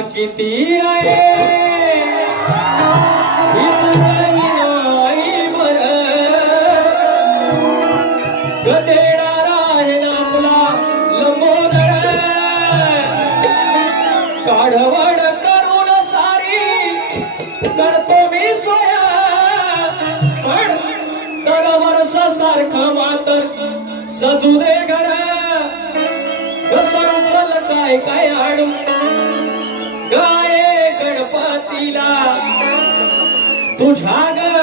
किती आहे? बरं. आपला काढवड करून सारी करतो मी सोया. पण मातर सजू दे घर. कसं काय काय आडू? Jagger!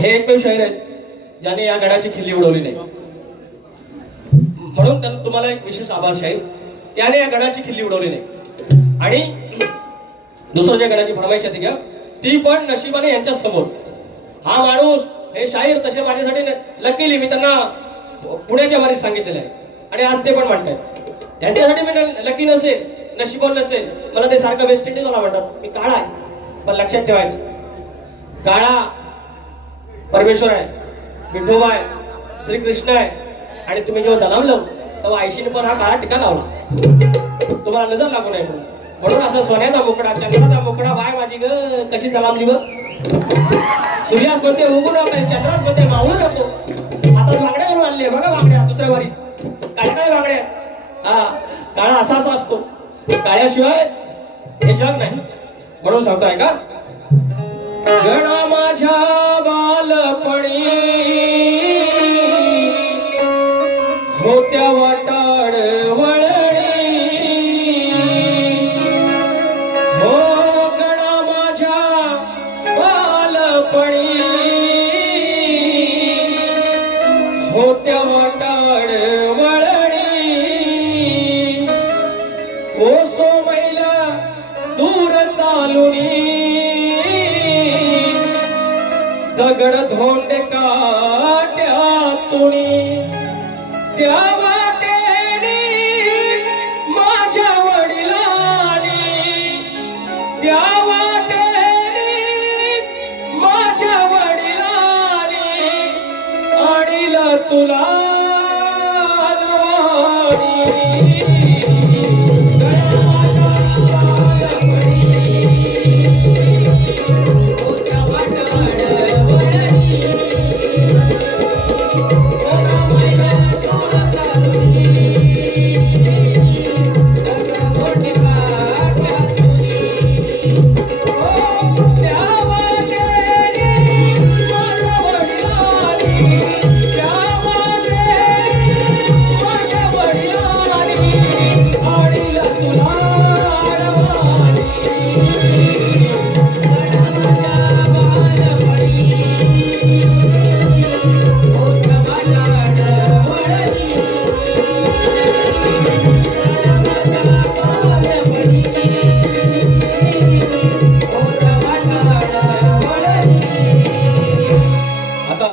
हे एकमेव शहर आहे ज्याने या गडाची खिल्ली उडवली नाही. म्हणून तुम्हाला एक विशेष आभार शाहीर. याने या गडाची खिल्ली उडवली नाही. आणि दुसरं ज्या गडाची फरमाईश आहे ती घ्या. ती पण नशिबाने यांच्या समोर. हा माणूस हे शाहीर तसे माझ्यासाठी लकीली मी त्यांना पुण्याच्या वारीत सांगितलेलं आहे. आणि आज ते पण म्हणतात त्यांच्यासाठी मी लकी नसेल नशिबोल नसेल. मला ते सारखं वेस्ट इंडिज मला म्हणतात. मी काळा आहे. पण लक्षात ठेवायचं. काळा परमेश्वर आहे विठोबा आहे श्रीकृष्ण आहे. आणि तुम्ही जेव्हा जन्मलं तेव्हा आयशीने पण हा काळा टिका लावला. तुम्हाला नजर लागू नये म्हणून. म्हणून असं सोन्याचा मोकडा चंद्राचा मोकडा बाय माझी ग कशी जलामली ग सूर्यास म्हणते उगून नको चंद्रास म्हणते मावळू राहतो आता बांगड्या करून आणले बघा बांगड्या दुसऱ्या वारी. काय काय बांगड्या हा काळा असा असा असतो. काळ्याशिवाय हे जग नाही. म्हणून सांगतोय का गणा माझ्या बाल होत्या वाटाड वळणी. हो गणा माझ्या बालपणी. होत्या वाटाड वळणी. कोसो मैला दूर चालुनी. दगड धोंडे माझ्या वडिलांनी आणील तुला